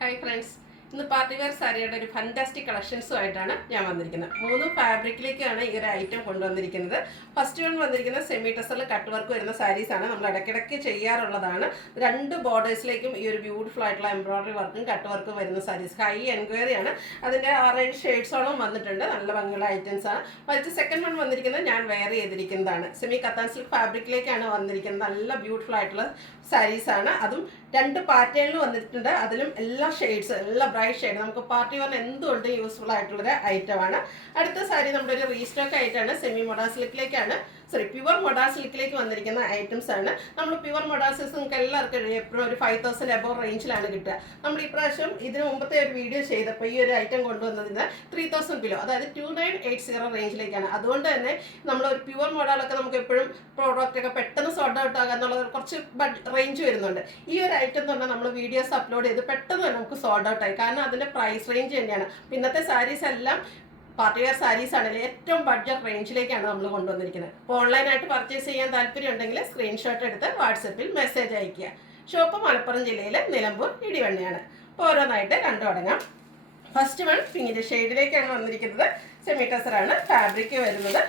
Hi friends, ഇന്ന് party wear സാരിയുടെ ഒരു ഫാന്റാസ്റ്റിക് കളക്ഷൻസുമായിട്ടാണ് ഞാൻ വന്നിരിക്കുന്നത്. 3 ഫാബ്രിക്കിലേക്കാണ് ഈ ഒരു ഐറ്റം കൊണ്ടുവന്നിരിക്കുന്നത്. ഫസ്റ്റ് വൺ വന്നിരിക്കുന്നത് സെമി ടെസറിൽ കട്ട് വർക്ക് വരുന്ന സാരീസാണ്. നമ്മൾ ഇടയ്ക്കിടയ്ക്ക് ചെയ്യാറുള്ളതാണ്. 2 ബോർഡേഴ്സിലേക്കും ഈ ഒരു ബ്യൂട്ടിഫുൾ ആയിട്ടുള്ള എംബ്രോയിഡറി വർക്കും കട്ട് വർക്കും വരുന്ന സാരീസ്. ഹൈ എൻക്വയറി ആണ്. അതിൻ്റെ 6-7 ഷെയ്ഡ്സോളം വന്നിട്ടുണ്ട്. നല്ല ഭംഗിയുള്ള ഐറ്റംസ് ആണ്. മറിച്ച് സെക്കൻഡ് വൺ വന്നിരിക്കുന്നത് ഞാൻ വെയർ ചെയ്തിരിക്കുന്നതാണ്. സെമി കത്താൻ സിൽക്ക് ഫാബ്രിക്കിലേക്കാണ് വന്നിരിക്കുന്നത്. നല്ല ബ്യൂട്ടിഫുൾ ആയിട്ടുള്ള സാരീസാണ്. അതും 2 പാറ്റേണിൽ വന്നിട്ടുണ്ട്. അതിലും എല്ലാ ഷെയ്ഡ്സ്, എല്ലാ ബ്രൈറ്റ് ഷെയ്ഡ് നമുക്ക് പാർട്ടി വെയർ എന്തുകൊണ്ട് യൂസ്ഫുൾ ആയിട്ടുള്ളൊരു ഐറ്റമാണ്. അടുത്ത സാരി നമ്മുടെ ഒരു റീസ്റ്റോക്ക് ആയിട്ടാണ്. സെമി മൊഡാ സിൽക്കിലേക്കാണ്, പ്യുവർ മൊഡാ സിൽക്കിലേക്ക് വന്നിരിക്കുന്ന ഐറ്റംസ് ആണ്. നമ്മൾ പ്യുവർ മൊഡാ സിൽക്ക് നിങ്ങൾക്ക് എല്ലാവർക്കും എപ്പോഴും ഒരു 5000 എബോവ് റേഞ്ചിലാണ് കിട്ടുക. നമ്മൾ ഈ പ്രാവശ്യം ഇതിന് മുമ്പത്തെ ഒരു വീഡിയോ ചെയ്തപ്പോൾ ഈ ഒരു ഐറ്റം കൊണ്ടുവന്നതിന് 3000 ബിലോ, അതായത് 2980 റേഞ്ചിലേക്കാണ്. അതുകൊണ്ട് തന്നെ നമ്മൾ ഒരു പ്യുവർ മൊഡാലൊക്കെ നമുക്ക് എപ്പോഴും പ്രോഡക്റ്റ് ഒക്കെ പെട്ടെന്ന് സോർട്ട് ഔട്ട് ആകുക എന്നുള്ളത് കുറച്ച് റേഞ്ച് വരുന്നുണ്ട്. ഈ ഒരു ഐറ്റം എന്ന് പറഞ്ഞാൽ നമ്മൾ വീഡിയോസ് അപ്ലോഡ് ചെയ്ത് പെട്ടെന്ന് തന്നെ നമുക്ക് സോർട്ട് ഔട്ട് ആയി. കാരണം അതിൻ്റെ പ്രൈസ് റേഞ്ച് തന്നെയാണ്. ഇന്നത്തെ സാരീസ് എല്ലാം പാർട്ടി വെയർ സാരീസ് ആണെങ്കിൽ ഏറ്റവും ബഡ്ജറ്റ് റേഞ്ചിലേക്കാണ് നമ്മൾ കൊണ്ടുവന്നിരിക്കുന്നത്. അപ്പോൾ ഓൺലൈനായിട്ട് പർച്ചേസ് ചെയ്യാൻ താല്പര്യം ഉണ്ടെങ്കിൽ സ്ക്രീൻഷോട്ട് എടുത്ത് വാട്സപ്പിൽ മെസ്സേജ് അയയ്ക്കുക. ഷോപ്പ് മലപ്പുറം ജില്ലയിലെ നിലമ്പൂർ ഇടിവണ്ണയാണ്. അപ്പോൾ ഓരോന്നായിട്ട് കണ്ടു തുടങ്ങാം. ഫസ്റ്റ് വൺ പിങ്കിൻ്റെ ഷെയ്ഡിലേക്കാണ് വന്നിരിക്കുന്നത്. സെമി ടെസറാണ് ഫാബ്രിക് വരുന്നത്.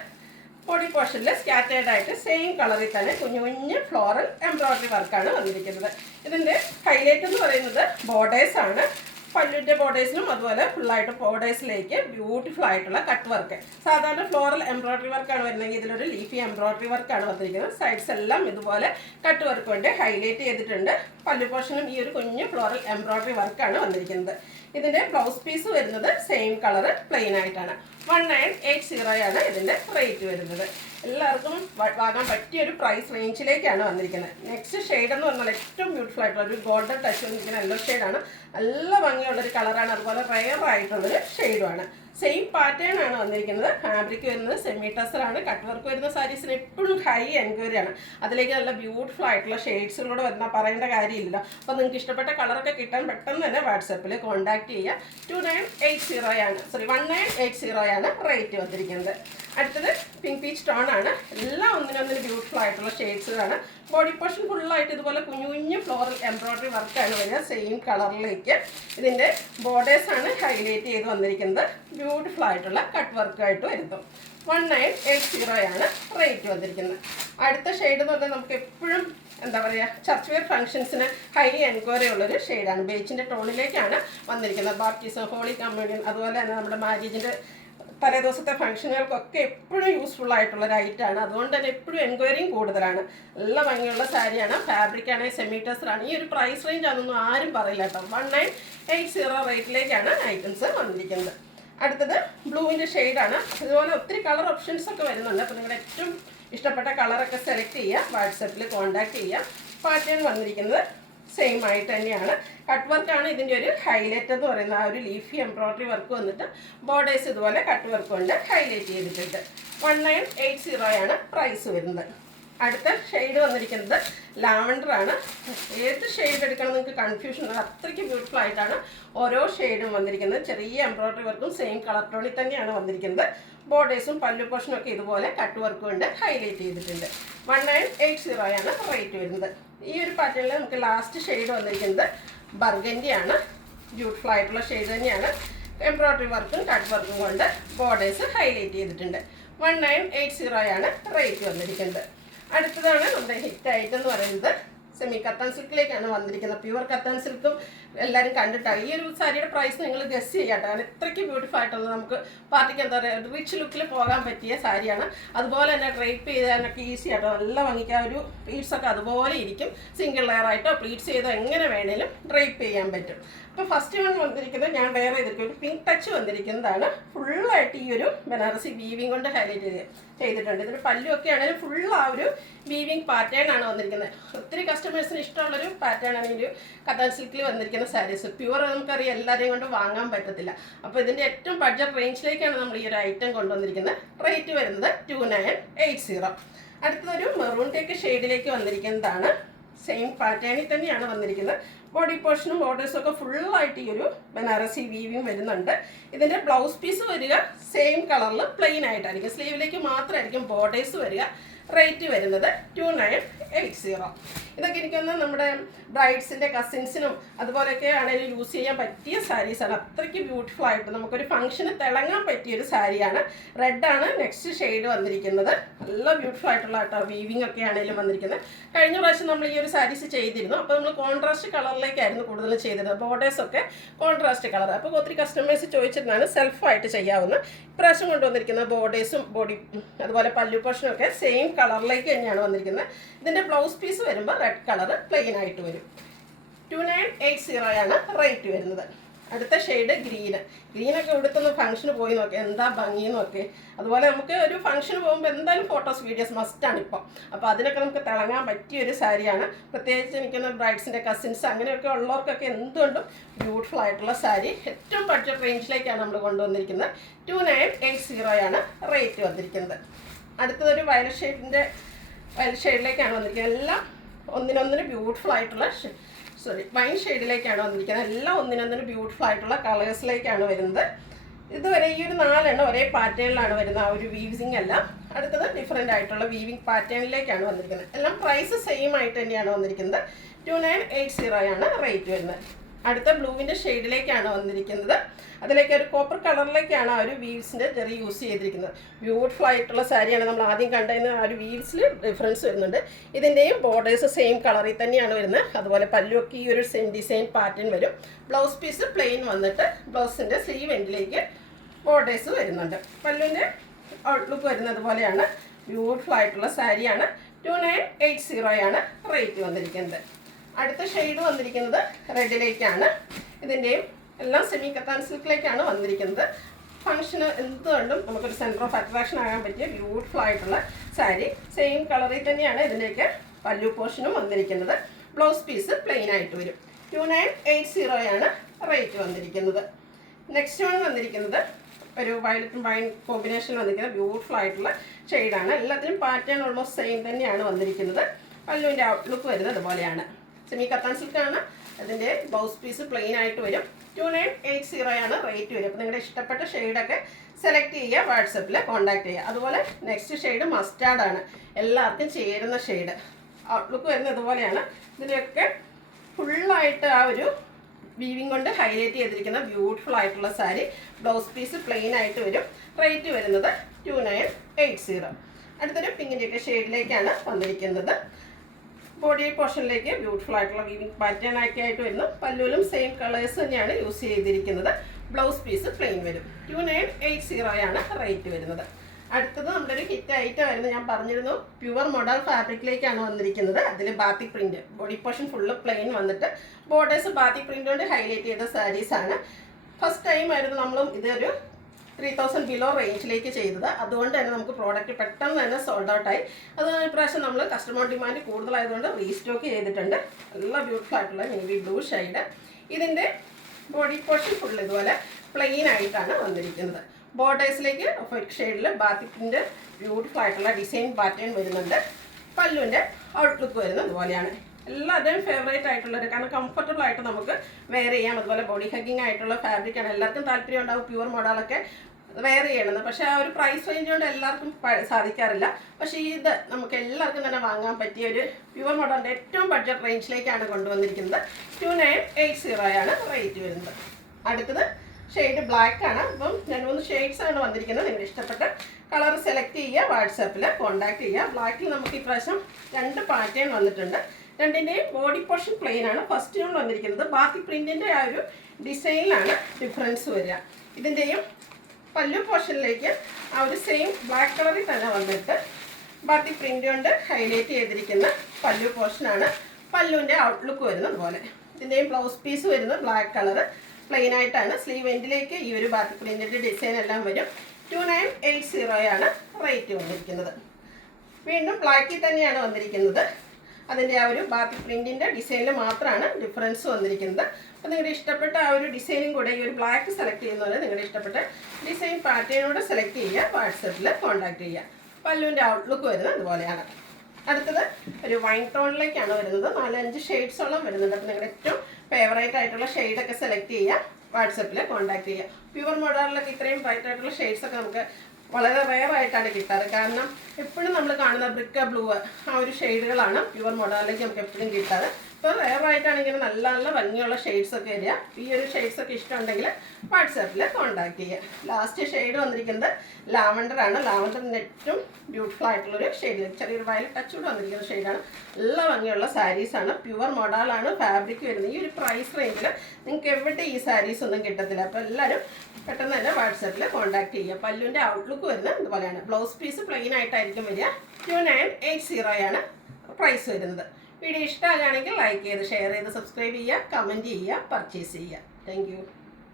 ബോഡി പോർഷനിൽ സ്കാറ്റേർഡ് ആയിട്ട് സെയിം കളറിൽ തന്നെ കുഞ്ഞു കുഞ്ഞ് ഫ്ലോറൽ എംബ്രോയിഡറി വർക്കാണ് വന്നിരിക്കുന്നത്. ഇതിൻ്റെ ഹൈലൈറ്റ് എന്ന് പറയുന്നത് ബോർഡേഴ്സ് ആണ്. പല്ലുവിൻ്റെ ബോർഡേഴ്സിലും അതുപോലെ ഫുള്ളായിട്ട് ബോർഡേഴ്സിലേക്ക് ബ്യൂട്ടിഫുൾ ആയിട്ടുള്ള കട്ട് വർക്ക്. സാധാരണ ഫ്ലോറൽ എംബ്രോയിഡറി വർക്കാണ് വരുന്നതെങ്കിൽ ഇതിലൊരു ലീഫി എംബ്രോയിഡറി വർക്കാണ് വന്നിരിക്കുന്നത്. സൈഡ്സ് എല്ലാം ഇതുപോലെ കട്ട് വർക്ക് കൊണ്ട് ഹൈലൈറ്റ് ചെയ്തിട്ടുണ്ട്. പല്ലു പോർഷനും ഈ ഒരു കുഞ്ഞ് ഫ്ലോറൽ എംബ്രോയിഡറി വർക്കാണ് വന്നിരിക്കുന്നത്. ഇതിൻ്റെ ബ്ലൗസ് പീസ് വരുന്നത് സെയിം കളർ പ്ലെയിൻ ആയിട്ടാണ്. 1980 ആണ് ഇതിൻ്റെ റേറ്റ് വരുന്നത്. എല്ലാവർക്കും വാങ്ങാൻ പറ്റിയ ഒരു പ്രൈസ് റേഞ്ചിലേക്കാണ് വന്നിരിക്കുന്നത്. നെക്സ്റ്റ് ഷെയ്ഡ് എന്ന് പറഞ്ഞാൽ ഏറ്റവും ബ്യൂട്ടിഫുൾ ആയിട്ടുള്ള ഒരു ഗോൾഡൻ ടച്ച് വന്നിരിക്കുന്ന യെല്ലോ ഷെയ്ഡാണ്. നല്ല ഭംഗിയുള്ളൊരു കളറാണ്. അതുപോലെ റെയർ ആയിട്ടുള്ളൊരു ഷെയ്ഡുമാണ്. സെയിം പാറ്റേൺ ആണ് വന്നിരിക്കുന്നത്. ഫാബ്രിക് വരുന്നത് സെമി ടെസറാണ്. കട്ട് വർക്ക് വരുന്ന സാരീസിന് എപ്പോഴും ഹൈ എൻക്വയറി ആണ്. അതിലേക്ക് നല്ല ബ്യൂട്ടിഫുൾ ആയിട്ടുള്ള ഷെയ്ഡ്സിലൂടെ വരുന്ന പറയേണ്ട കാര്യമില്ല. അപ്പോൾ നിങ്ങൾക്ക് ഇഷ്ടപ്പെട്ട കളറൊക്കെ കിട്ടാൻ പെട്ടെന്ന് തന്നെ വാട്സാപ്പിൽ കോൺടാക്ട് ചെയ്യുക. 2980 ആണ്, 1980 ആണ് റേറ്റ് വന്നിരിക്കുന്നത്. അടുത്തത് പിങ്ക് പീച്ച് ടോൺ ആണ്. എല്ലാം ഒന്നിനൊന്നിന് ബ്യൂട്ടിഫുൾ ആയിട്ടുള്ള ഷെയ്ഡ്സുകളാണ്. ബോഡി പോർഷൻ ഫുള്ളായിട്ട് ഇതുപോലെ കുഞ്ഞു കുഞ്ഞു ഫ്ലോറൽ എംബ്രോയിഡറി വർക്കാണ് വരിക സെയിം കളറിലേക്ക്. ഇതിൻ്റെ ബോർഡേഴ്സാണ് ഹൈലൈറ്റ് ചെയ്ത് വന്നിരിക്കുന്നത്. ബ്യൂട്ടിഫുൾ ആയിട്ടുള്ള കട്ട് വർക്കായിട്ട് വരുന്നു. 1980 ആണ് റേറ്റ് വന്നിരിക്കുന്നത്. അടുത്ത ഷെയ്ഡ് എന്ന് പറഞ്ഞാൽ നമുക്ക് എപ്പോഴും എന്താ പറയുക, ചർച്ച് വെയർ ഫംഗ്ഷൻസിന് ഹൈ എൻക്വയറി ഉള്ളൊരു ഷെയ്ഡാണ്. ബേച്ചിൻ്റെ ടോണിലേക്കാണ് വന്നിരിക്കുന്നത്. ബാപ്റ്റിസം, ഹോളി കമ്മ്യൂണിയൻ, അതുപോലെ തന്നെ നമ്മുടെ മാരേജിൻ്റെ തലേദിവസത്തെ ഫംഗ്ഷനുകൾക്കൊക്കെ എപ്പോഴും യൂസ്ഫുൾ ആയിട്ടുള്ള ഒരു ഐറ്റമാണ്. അതുകൊണ്ട് തന്നെ എപ്പോഴും എൻക്വയറിയും കൂടുതലാണ്. നല്ല ഭംഗിയുള്ള സാരിയാണ്. ഫാബ്രിക് ആണെങ്കിൽ സെമി ടെസറാണ്. ഈ ഒരു പ്രൈസ് റേഞ്ച് ആണെന്നൊന്നും ആരും പറയില്ല കേട്ടോ. 1980 റേറ്റിലേക്കാണ് ഐറ്റംസ് വന്നിരിക്കുന്നത്. അടുത്തത് ബ്ലൂവിൻ്റെ ഷെയ്ഡാണ്. ഇതുപോലെ ഒത്തിരി കളർ ഓപ്ഷൻസ് ഒക്കെ വരുന്നുണ്ട്. അപ്പോൾ നിങ്ങളുടെ ഏറ്റവും ഇഷ്ടപ്പെട്ട കളറൊക്കെ സെലക്ട് ചെയ്യുക, വാട്സപ്പിൽ കോൺടാക്ട് ചെയ്യുക. പാറ്റേൺ വന്നിരിക്കുന്നത് സെയിം ആയിട്ട് തന്നെയാണ്. കട്ട് വർക്കാണ് ഇതിൻ്റെ ഒരു ഹൈലൈറ്റ് എന്ന് പറയുന്ന ആ ഒരു ലീഫി എംബ്രോയിഡറി വർക്ക് വന്നിട്ട് ബോർഡേഴ്സ് ഇതുപോലെ കട്ട് വർക്ക് കൊണ്ട് ഹൈലൈറ്റ് ചെയ്തിട്ടുണ്ട്. 1980 ആണ് പ്രൈസ് വരുന്നത്. അടുത്ത ഷെയ്ഡ് വന്നിരിക്കുന്നത് ലാവൻഡർ ആണ്. ഏത് ഷെയ്ഡ് എടുക്കണം നിങ്ങൾക്ക് കൺഫ്യൂഷൻ ഉണ്ട്. അത്രയ്ക്ക് ബ്യൂട്ടിഫുൾ ആയിട്ടാണ് ഓരോ ഷെയ്ഡും വന്നിരിക്കുന്നത്. ചെറിയ എംബ്രോയിഡറി വർക്കും സെയിം കളർ ടോണിൽ തന്നെയാണ് വന്നിരിക്കുന്നത്. ബോർഡേഴ്സും പല്ലു പോർഷനും ഒക്കെ ഇതുപോലെ കട്ട് വർക്ക് കൊണ്ട് ഹൈലൈറ്റ് ചെയ്തിട്ടുണ്ട്. 1980 ആണ് റേറ്റ് വരുന്നത്. ഈ ഒരു പാറ്റേണിൽ നമുക്ക് ലാസ്റ്റ് ഷെയ്ഡ് വന്നിരിക്കുന്നത് ബർഗൻഡി ആണ്. ബ്യൂട്ടിഫുൾ ആയിട്ടുള്ള ഷെയ്ഡ് തന്നെയാണ്. എംബ്രോയിഡറി വർക്കും കട്ട് വർക്കും കൊണ്ട് ബോർഡേഴ്സ് ഹൈലൈറ്റ് ചെയ്തിട്ടുണ്ട്. 1980 ആണ് റേറ്റ് വന്നിരിക്കുന്നത്. അടുത്തതാണ് നമ്മുടെ ഹിറ്റ് ഐറ്റം എന്ന് പറയുന്നത്. സെമി കത്താൻ സിൽക്കിലേക്കാണ് വന്നിരിക്കുന്നത്. പ്യുവർ കത്താൻ സിൽക്കും എല്ലാവരും കണ്ടിട്ടാണ്. ഈ ഒരു സാരിയുടെ പ്രൈസ് നിങ്ങൾ ഗസ് ചെയ്യാട്ടോ. കാരണം ഇത്രയ്ക്ക് ബ്യൂട്ടിഫുൾ ആയിട്ടുള്ളത് നമുക്ക് പാർട്ടിക്ക് എന്താ പറയുക, റിച്ച് ലുക്കിൽ പോകാൻ പറ്റിയ സാരിയാണ്. അതുപോലെ തന്നെ ഡ്രൈപ്പ് ചെയ്താനൊക്കെ ഈസി ആട്ടോ. നല്ല ഭംഗിക്ക് ആ ഒരു പ്ലീറ്റ്സൊക്കെ അതുപോലെ ഇരിക്കും. സിംഗിൾ ലെയർ ആയിട്ടോ പ്ലീറ്റ്സ് ചെയ്തോ എങ്ങനെ വേണേലും ഡ്രൈപ്പ് ചെയ്യാൻ പറ്റും. അപ്പോൾ ഫസ്റ്റ് വൺ വന്നിരിക്കുന്നത് ഞാൻ വേറെ ചെയ്തിരിക്കും ഒരു പിങ്ക് ടച്ച് വന്നിരിക്കുന്നതാണ്. ഫുള്ളായിട്ട് ഈ ഒരു ബനാറസി വീവിങ് കൊണ്ട് ഹൈലൈറ്റ് ചെയ്തിട്ടുണ്ട്. ഇതിൻ്റെ പല്ലുമൊക്കെ ആണെങ്കിലും ഫുൾ ആ ഒരു വീവിങ് പാറ്റേൺ ആണ് വന്നിരിക്കുന്നത്. ഒത്തിരി കസ്റ്റമേഴ്സിന് ഇഷ്ടമുള്ളൊരു പാറ്റേൺ ആണ് ഈ ഒരു കത്താൻ സിൽക്കിൽ വന്നിരിക്കുന്ന സാരീസ്. പ്യുവർ നമുക്കറിയാം എല്ലാവരെയും കൊണ്ട് വാങ്ങാൻ പറ്റത്തില്ല. അപ്പോൾ ഇതിൻ്റെ ഏറ്റവും ബഡ്ജറ്റ് റേഞ്ചിലേക്കാണ് നമ്മൾ ഈ ഒരു ഐറ്റം കൊണ്ടുവന്നിരിക്കുന്നത്. റേറ്റ് വരുന്നത് 2980. അടുത്തതൊരു മെറൂൺ ടേക്ക് ഷെയ്ഡിലേക്ക് വന്നിരിക്കുന്നതാണ്. സെയിം പാറ്റേണിൽ തന്നെയാണ് വന്നിരിക്കുന്നത്. ബോഡി പോർഷനും ബോർഡേഴ്സും ഒക്കെ ഫുള്ളായിട്ട് ഈ ഒരു ബനാറസി വീവിയും വരുന്നുണ്ട്. ഇതിൻ്റെ ബ്ലൗസ് പീസ് വരിക സെയിം കളറിൽ പ്ലെയിൻ ആയിട്ടായിരിക്കും. സ്ലീവിലേക്ക് മാത്രമായിരിക്കും ബോർഡേഴ്സ് വരിക. റേറ്റ് വരുന്നത് 2980. ഇതൊക്കെ എനിക്കൊന്ന് നമ്മുടെ ബ്രൈഡ്സിൻ്റെ കസിൻസിനും അതുപോലെയൊക്കെ ആണെങ്കിലും യൂസ് ചെയ്യാൻ പറ്റിയ സാരീസാണ്. അത്രയ്ക്ക് ബ്യൂട്ടിഫുൾ ആയിട്ട് നമുക്കൊരു ഫംഗ്ഷന് തിളങ്ങാൻ പറ്റിയൊരു സാരിയാണ്. റെഡാണ് നെക്സ്റ്റ് ഷെയ്ഡ് വന്നിരിക്കുന്നത്. നല്ല ബ്യൂട്ടിഫുൾ ആയിട്ടുള്ള കേട്ടോ വീവിങ് ഒക്കെ ആണെങ്കിലും വന്നിരിക്കുന്നത്. കഴിഞ്ഞ പ്രാവശ്യം നമ്മൾ ഈ ഒരു സാരീസ് ചെയ്തിരുന്നു. അപ്പോൾ നമ്മൾ കോൺട്രാസ്റ്റ് കളറിലേക്കായിരുന്നു കൂടുതൽ ചെയ്തിരുന്നത്. ബോർഡേഴ്സൊക്കെ കോൺട്രാസ്റ്റ് കളർ. അപ്പോൾ ഒത്തിരി കസ്റ്റമേഴ്സ് ചോദിച്ചിരുന്നാണ് സെൽഫായിട്ട് ചെയ്യാവുന്ന. ഇപ്രാവശ്യം കൊണ്ടുവന്നിരിക്കുന്ന ബോർഡേഴ്സും ബോഡി അതുപോലെ പല്ലു പോർഷനും ഒക്കെ സെയിം കളറിലേക്ക് തന്നെയാണ് വന്നിരിക്കുന്നത്. ഇതിൻ്റെ ബ്ലൗസ് പീസ് വരുമ്പോൾ റെഡ് കളർ പ്ലെയിൻ ആയിട്ട് വരും. 2980 റേറ്റ് വരുന്നത്. അടുത്ത ഷെയ്ഡ് ഗ്രീനൊക്കെ ഇവിടുത്തെ ഫംഗ്ഷന് പോയി നോക്കി എന്താ ഭംഗിയെന്ന് നോക്കി. അതുപോലെ നമുക്ക് ഒരു ഫംഗ്ഷന് പോകുമ്പോൾ എന്തായാലും ഫോട്ടോസ് വീഡിയോസ് മസ്റ്റാണ് ഇപ്പോൾ. അപ്പോൾ അതിനൊക്കെ നമുക്ക് തിളങ്ങാൻ പറ്റിയൊരു സാരിയാണ്. പ്രത്യേകിച്ച് എനിക്കൊന്ന് ബ്രൈഡ്സിൻ്റെ കസിൻസ് അങ്ങനെയൊക്കെ ഉള്ളവർക്കൊക്കെ എന്തുകൊണ്ടും ബ്യൂട്ടിഫുൾ ആയിട്ടുള്ള സാരി. ഏറ്റവും ബഡ്ജറ്റ് റേഞ്ചിലേക്കാണ് നമ്മൾ കൊണ്ടുവന്നിരിക്കുന്നത്. 2980 റേറ്റ് വന്നിരിക്കുന്നത്. അടുത്തതൊരു വയലറ്റ് ഷെയ്ഡിലേക്കാണ് വന്നിരിക്കുന്നത്. എല്ലാം ഒന്നിനൊന്നിന് ബ്യൂട്ടിഫുൾ ആയിട്ടുള്ള വൈൻ ഷെയ്ഡിലേക്കാണ് വന്നിരിക്കുന്നത്. എല്ലാം ഒന്നിനൊന്നിന് ബ്യൂട്ടിഫുൾ ആയിട്ടുള്ള കളേഴ്സിലേക്കാണ് വരുന്നത്. ഇതുവരെ ഈ ഒരു 4 എണ്ണം ഒരേ പാറ്റേണിലാണ് വരുന്നത്. ആ ഒരു വീവിങ് അല്ല. അടുത്തത് ഡിഫറെൻ്റ് ആയിട്ടുള്ള വീവിങ് പാറ്റേണിലേക്കാണ് വന്നിരിക്കുന്നത്. എല്ലാം പ്രൈസ് സെയിം ആയിട്ട് തന്നെയാണ് വന്നിരിക്കുന്നത്. 2980 റേറ്റ് വരുന്നത്. അടുത്ത ബ്ലൂവിൻ്റെ ഷെയ്ഡിലേക്കാണ് വന്നിരിക്കുന്നത്. അതിലേക്ക് ഒരു കോപ്പർ കളറിലേക്കാണ് ആ ഒരു വീവ്സിൻ്റെ ചെറിയ യൂസ് ചെയ്തിരിക്കുന്നത്. ബ്യൂട്ടിഫുൾ ആയിട്ടുള്ള സാരിയാണ്. നമ്മൾ ആദ്യം കണ്ടതിന് ആ ഒരു വീവ്സിൽ ഡിഫറൻസ് വരുന്നുണ്ട്. ഇതിൻ്റെയും ബോർഡേഴ്സ് സെയിം കളറിൽ തന്നെയാണ് വരുന്നത്. അതുപോലെ പല്ലുവൊക്കെ ഈ ഒരു ഡിസൈൻ പാറ്റേൺ വരും. ബ്ലൗസ് പീസ് പ്ലെയിൻ വന്നിട്ട് ബ്ലൗസിൻ്റെ സ്ലീവ് എൻഡിലേക്ക് ബോർഡേഴ്സ് വരുന്നുണ്ട്. പല്ലുവിൻ്റെ ഔട്ട്ലുക്ക് വരുന്നത് പോലെയാണ്. ബ്യൂട്ടിഫുൾ ആയിട്ടുള്ള സാരിയാണ്. 2980 റേറ്റ് വന്നിരിക്കുന്നത്. അടുത്ത ഷെയ്ഡ് വന്നിരിക്കുന്നത് റെഡിലേക്കാണ്. ഇതിൻ്റെയും എല്ലാം സെമി കത്താൻ സിൽക്കിലേക്കാണ് വന്നിരിക്കുന്നത്. ഫംഗ്ഷന് എന്തുകൊണ്ടും നമുക്കൊരു സെൻറ്റർ ഓഫ് അട്രാക്ഷൻ ആകാൻ പറ്റിയ ബ്യൂട്ടിഫുൾ ആയിട്ടുള്ള സാരി. സെയിം കളറിൽ തന്നെയാണ് ഇതിൻ്റെയൊക്കെ പല്ലു പോർഷനും വന്നിരിക്കുന്നത്. ബ്ലൗസ് പീസ് പ്ലെയിൻ ആയിട്ട് വരും. 2980 റേറ്റ് വന്നിരിക്കുന്നത്. നെക്സ്റ്റ് വൺ വന്നിരിക്കുന്നത് ഒരു വയലറ്റും വൈൻ കോമ്പിനേഷൻ വന്നിരിക്കുന്നത് ബ്യൂട്ടിഫുൾ ആയിട്ടുള്ള ഷെയ്ഡാണ്. എല്ലാത്തിനും പാറ്റേൺ ഓൾമോസ്റ്റ് സെയിം തന്നെയാണ് വന്നിരിക്കുന്നത്. പല്ലുവിൻ്റെ ഔട്ട്ലുക്ക് വരുന്നത് അതുപോലെയാണ്. സെമി കത്താൻ സിൽക്കാണ്. അതിൻ്റെ ബ്ലൗസ് പീസ് പ്ലെയിൻ ആയിട്ട് വരും. 2980 റേറ്റ് വരും. അപ്പോൾ നിങ്ങളുടെ ഇഷ്ടപ്പെട്ട ഷെയ്ഡൊക്കെ സെലക്ട് ചെയ്യുക, വാട്സപ്പിൽ കോൺടാക്ട് ചെയ്യുക. അതുപോലെ നെക്സ്റ്റ് ഷെയ്ഡ് മസ്റ്റാർഡാണ്. എല്ലാവർക്കും ചേരുന്ന ഷെയ്ഡ്. ഔട്ട്ലുക്ക് വരുന്നത് ഇതുപോലെയാണ്. ഇതിനൊക്കെ ഫുള്ളായിട്ട് ആ ഒരു വീവിങ് കൊണ്ട് ഹൈലൈറ്റ് ചെയ്തിരിക്കുന്ന ബ്യൂട്ടിഫുൾ ആയിട്ടുള്ള സാരി. ബ്ലൗസ് പീസ് പ്ലെയിൻ ആയിട്ട് വരും. റേറ്റ് വരുന്നത് 2980. അടുത്തൊരു പിങ്കിൻ്റെയൊക്കെ ഷെയ്ഡിലേക്കാണ് വന്നിരിക്കുന്നത്. ബോഡി പോർഷനിലേക്ക് ബ്യൂട്ടിഫുൾ ആയിട്ടുള്ള വീവിങ് പാറ്റേൺ ഒക്കെ ആയിട്ട് വരുന്നു. പല്ലുവിലും സെയിം കളേഴ്സ് തന്നെയാണ് യൂസ് ചെയ്തിരിക്കുന്നത്. ബ്ലൗസ് പീസ് പ്ലെയിൻ വരും. 2980 റേറ്റ് വരുന്നത്. അടുത്തത് നമ്മുടെ ഒരു ഹിറ്റ് ഐറ്റം ആയിരുന്നു. ഞാൻ പറഞ്ഞിരുന്നു പ്യുവർ മോഡൽ ഫാബ്രിക്കിലേക്കാണ് വന്നിരിക്കുന്നത്. അതിൽ batik print, body portion full plain വന്നിട്ട് ബോർഡേഴ്സ് ബാത്തിക് പ്രിന്റ് കൊണ്ട് ഹൈലൈറ്റ് ചെയ്ത സാരീസാണ്. ഫസ്റ്റ് ടൈം ആയിരുന്നു നമ്മളും ഇതൊരു 3000 ബിലോ റേഞ്ചിലേക്ക് ചെയ്തത്. അതുകൊണ്ട് തന്നെ നമുക്ക് പ്രോഡക്റ്റ് പെട്ടെന്ന് തന്നെ സോൾഡ് ഔട്ടായി. അത് ഇപ്രാവശ്യം നമ്മൾ കസ്റ്റമർ ഡിമാൻഡ് കൂടുതലായതുകൊണ്ട് റീസ്റ്റോക്ക് ചെയ്തിട്ടുണ്ട്. നല്ല ബ്യൂട്ടിഫുൾ ആയിട്ടുള്ള നേവി ബ്ലൂ ഷെയ്ഡ്. ഇതിൻ്റെ ബോഡി പോർഷൻ ഫുൾ ഇതുപോലെ പ്ലെയിൻ ആയിട്ടാണ് വന്നിരിക്കുന്നത്. ബോർഡേഴ്സിലേക്ക് വൈറ്റ് ഷെയ്ഡിൽ ബാത്തിക്കിൻ്റെ ബ്യൂട്ടിഫുൾ ആയിട്ടുള്ള ഡിസൈൻ പാറ്റേൺ വരുന്നുണ്ട്. പല്ലുവിൻ്റെ ഔട്ട്ലുക്ക് വരുന്നത് അതുപോലെയാണ്. എല്ലാവരുടെയും ഫേവറേറ്റ് ആയിട്ടുള്ളൊരു, കാരണം കംഫർട്ടബിൾ ആയിട്ട് നമുക്ക് വെയർ ചെയ്യാം. അതുപോലെ ബോഡി ഹഗ്ഗിങ് ആയിട്ടുള്ള ഫാബ്രിക്കാണ്. എല്ലാവർക്കും താല്പര്യം ഉണ്ടാവും പ്യുവർ മോഡലൊക്കെ വെയർ ചെയ്യണമെന്ന്. പക്ഷേ ആ ഒരു പ്രൈസ് റേഞ്ച് കൊണ്ട് എല്ലാവർക്കും സാധിക്കാറില്ല. പക്ഷേ ഇത് നമുക്ക് എല്ലാവർക്കും തന്നെ വാങ്ങാൻ പറ്റിയ ഒരു പ്യുവർ മോഡലിൻ്റെ ഏറ്റവും ബഡ്ജറ്റ് റേഞ്ചിലേക്കാണ് കൊണ്ടുവന്നിരിക്കുന്നത്. 2980 റേറ്റ് വരുന്നത്. അടുത്തത് ഷെയ്ഡ് ബ്ലാക്ക് ആണ്. അപ്പം 2-3 ഷെയ്ഡ്സ് ആണ് വന്നിരിക്കുന്നത്. നിങ്ങളുടെ ഇഷ്ടപ്പെട്ട കളർ സെലക്ട് ചെയ്യുക, വാട്സാപ്പിൽ കോൺടാക്ട് ചെയ്യുക. ബ്ലാക്കിൽ നമുക്ക് ഇപ്രാവശ്യം 2 പാറ്റേൺ വന്നിട്ടുണ്ട്. രണ്ടിൻ്റെയും ബോഡി പോർഷൻ പ്ലെയിൻ ആണ്. ഫസ്റ്റ് നമ്മൾ വന്നിരിക്കുന്നത് ബാക്കി പ്രിൻറ്റിൻ്റെ ആ ഒരു ഡിസൈനിലാണ് ഡിഫറൻസ് വരിക. ഇതിൻ്റെയും പല്ലു പോർഷനിലേക്ക് ആ ഒരു സെയിം ബ്ലാക്ക് കളറിൽ തന്നെ വന്നിട്ട് ബാക്കി പ്രിൻ്റ് കൊണ്ട് ഹൈലൈറ്റ് ചെയ്തിരിക്കുന്ന പല്ലു പോർഷനാണ്. പല്ലുവിൻ്റെ ഔട്ട്ലുക്ക് വരുന്നത് അതുപോലെ. ഇതിൻ്റെയും ബ്ലൗസ് പീസ് വരുന്നത് ബ്ലാക്ക് കളർ പ്ലെയിൻ ആയിട്ടാണ്. സ്ലീവ് എൻഡിലേക്ക് ഈ ഒരു ബാക്കി പ്രിൻറ്റിൻ്റെ ഡിസൈൻ എല്ലാം വരും. 2980 റേറ്റ് വന്നിരിക്കുന്നത്. വീണ്ടും ബ്ലാക്കിൽ തന്നെയാണ് വന്നിരിക്കുന്നത്. അതിൻ്റെ ആ ഒരു ബാക്കി പ്രിൻറ്റിൻ്റെ ഡിസൈനിൽ മാത്രമാണ് ഡിഫറൻസ് വന്നിരിക്കുന്നത്. അപ്പോൾ നിങ്ങളുടെ ഇഷ്ടപ്പെട്ട ആ ഒരു ഡിസൈനും കൂടെ ഈ ഒരു ബ്ലാക്ക് സെലക്ട് ചെയ്യുന്നതുപോലെ നിങ്ങളുടെ ഇഷ്ടപ്പെട്ട ഡിസൈൻ പാറ്റേണോടെ സെലക്ട് ചെയ്യുക, വാട്സപ്പിൽ കോൺടാക്ട് ചെയ്യുക. പല്ലുവിൻ്റെ ഔട്ട്ലുക്ക് വരുന്നത് അതുപോലെയാണ്. അടുത്തത് ഒരു വൈൻ ടോണിലേക്കാണ് വരുന്നത്. 4-5 ഷെയ്ഡ്സോളം വരുന്നുണ്ട്. അപ്പോൾ നിങ്ങളുടെ ഏറ്റവും ഫേവറേറ്റ് ആയിട്ടുള്ള ഷെയ്ഡൊക്കെ സെലക്ട് ചെയ്യുക, വാട്സപ്പിൽ കോൺടാക്ട് ചെയ്യുക. പ്യുവർ മോഡലിലൊക്കെ ഇത്രയും ബ്രൈറ്റ് ആയിട്ടുള്ള ഷെയ്ഡ്സൊക്കെ നമുക്ക് വളരെ റെയർ ആയിട്ടാണ് കിട്ടാറ്. കാരണം എപ്പോഴും നമ്മൾ കാണുന്ന ബ്രിക്ക ബ്ലൂ ആ ഒരു ഷെയ്ഡുകളാണ് പ്യുവർ മോഡലിലേക്ക് നമുക്ക് എപ്പോഴും കിട്ടാറ്. ഇപ്പോൾ റെയർ ആയിട്ടാണ് ഇങ്ങനെ നല്ല നല്ല ഭംഗിയുള്ള ഷെയ്ഡ്സൊക്കെ വരിക. ഈ ഒരു ഷെയ്ഡ്സൊക്കെ ഇഷ്ടമുണ്ടെങ്കിൽ വാട്സാപ്പിൽ കോൺടാക്ട് ചെയ്യുക. ലാസ്റ്റ് ഷെയ്ഡ് വന്നിരിക്കുന്നത് ലാവണ്ടറാണ്. ലാവണ്ടറിൻ്റെ ഏറ്റവും ബ്യൂട്ടിഫുൾ ആയിട്ടുള്ളൊരു ഷെയ്ഡിൽ ചെറിയൊരു വയലറ്റ് ടച്ചോട് വന്നിരിക്കുന്ന ഷെയ്ഡാണ്. നല്ല ഭംഗിയുള്ള സാരീസാണ്. പ്യുവർ മോഡലാണ് ഫാബ്രിക് വരുന്നത്. ഈ ഒരു പ്രൈസ് റേഞ്ചിൽ നിങ്ങൾക്ക് എവിടെ ഈ സാരീസ് ഒന്നും കിട്ടത്തില്ല. അപ്പോൾ എല്ലാവരും പെട്ടെന്ന് തന്നെ വാട്സാപ്പിൽ കോൺടാക്ട് ചെയ്യുക. പല്ലുവിൻ്റെ ഔട്ട്ലുക്ക് വരുന്നത് ഇതുപോലെയാണ്. ബ്ലൗസ് പീസ് പ്ലെയിൻ ആയിട്ടായിരിക്കും വരിക. 2980 പ്രൈസ് വരുന്നത്. വീഡിയോ ഇഷ്ടമാകുകയാണെങ്കിൽ ലൈക്ക് ചെയ്ത് ഷെയർ ചെയ്ത് സബ്സ്ക്രൈബ് ചെയ്യുക, കമൻറ്റ് ചെയ്യുക, പർച്ചേസ് ചെയ്യുക. താങ്ക്